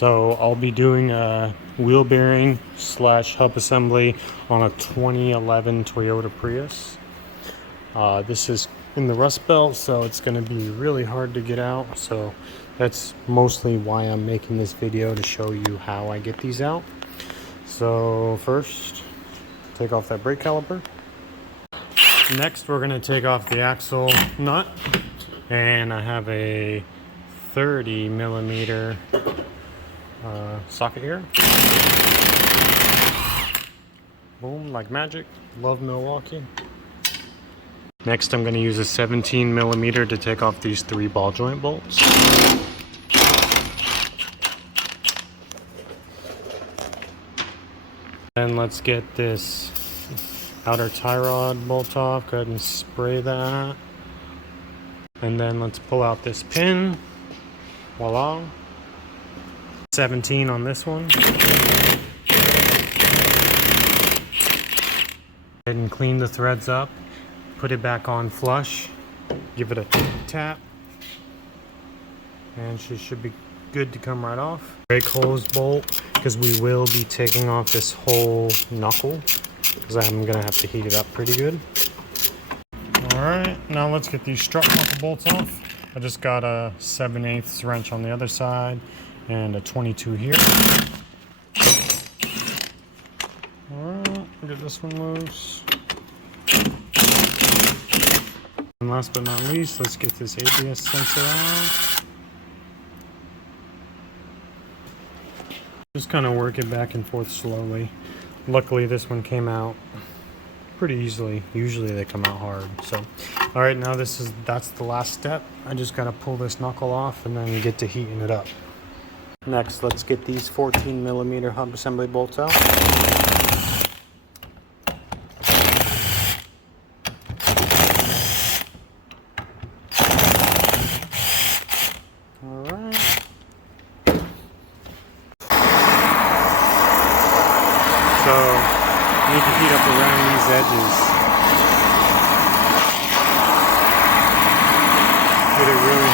So I'll be doing a wheel bearing slash hub assembly on a 2011 Toyota Prius. This is in the rust belt, so it's going to be really hard to get out. So that's mostly why I'm making this video, to show you how I get these out. So first, take off that brake caliper. Next, we're going to take off the axle nut, and I have a 30 millimeter socket here. Boom, like magic. Love Milwaukee. Next, I'm going to use a 17 millimeter to take off these 3 ball joint bolts. Then let's get this outer tie rod bolt off. Go ahead and spray that. And then let's pull out this pin. Voila. 17 on this one. Go ahead and clean the threads up. Put it back on flush. Give it a tap. And she should be good to come right off. Brake hose bolt, because we will be taking off this whole knuckle, because I'm going to have to heat it up pretty good. Alright, now let's get these strut knuckle bolts off. I just got a 7/8 wrench on the other side and a 22 here. Alright, get this one loose. And last but not least, let's get this ABS sensor out. Just kind of work it back and forth slowly. Luckily, this one came out pretty easily. Usually they come out hard. So, all right, now that's the last step. I just got to pull this knuckle off and then get to heating it up. Next, let's get these 14 millimeter hub assembly bolts out. All right. So, need to heat up around these edges. Get it really